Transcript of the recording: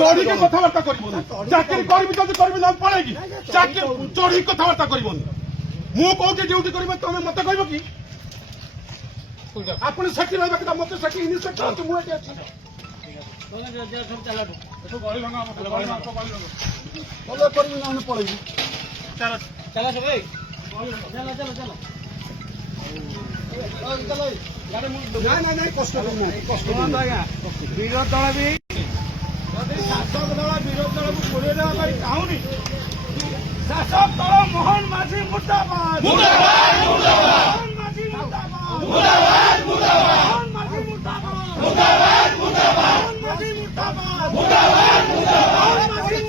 চড়িকে কଥାবার্তা করব চাকরি করবি যদি করবি না পড়েগি চাকরি চড়ি কথাবার্তা করব ମୁଁ କହୁଛି ଡ୍ୟୁଟି କରିବେ ତମେ ମତେ କହିବ କି ଆପଣ ସେଠି ରହିବା କଥା ମତେ ସେଠି ଇନ୍ସପେକ୍ଟର ଅଛି ମୁଁ ଏଠି ଅଛି ଭଲ କରିବି ନା ଆମେ ପଳେଇବି ଚାଲ ସବୁ ନାଇଁ କଷ୍ଟ କଷ୍ଟ ଆଜ୍ଞା ବିରୋଧ ଦଳ ବି ଯଦି ଶାସକ ଦଳ ବିରୋଧ ଦଳକୁ କୋଡିଏ ଦେବା ପାଇଁ ଚାହୁଁନି শাসক দল মোহন মাঝি মুর্দাবাদ মোহন মাঝি মুর্দাবাদ মোহন মাঝি মুর্দাবাদ মোহন মাঝি মুর্দাবাদ মোহন মাঝি